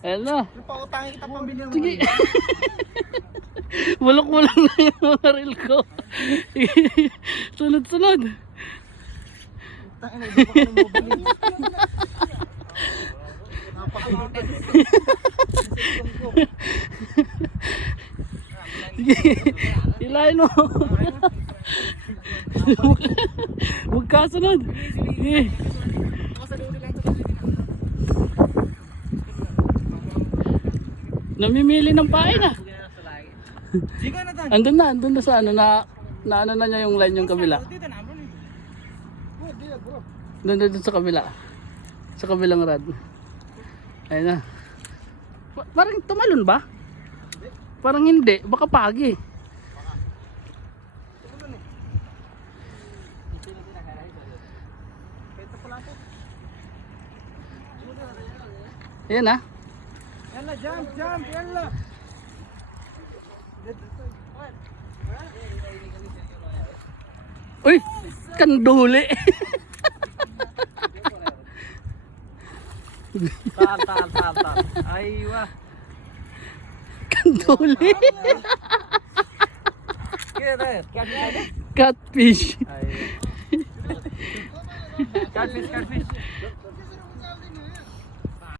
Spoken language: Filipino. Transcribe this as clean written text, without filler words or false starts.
Ayan na. Pautangin kita pambili ng Sige. Bulok-bulok na yung mga reel ko. Sunod-sunod. Tangin na, hindi pa kami mabili. Napakalutin. Sige. Hilahin mo. Huwag ka sunod. Sige. Namimili ng pain ah. Sige na tan. Andun na sa ano na ano na niya yung line yung kabila. Doon sa kabila. Sa kabilang rad. Ayun na. Parang tumalon ba? Parang hindi, baka pagi. Ayan na. Yalla, jump, yalla. Uy, kanduli. Tal. Aywa. Kanduli. Kira, Catfish. Catfish.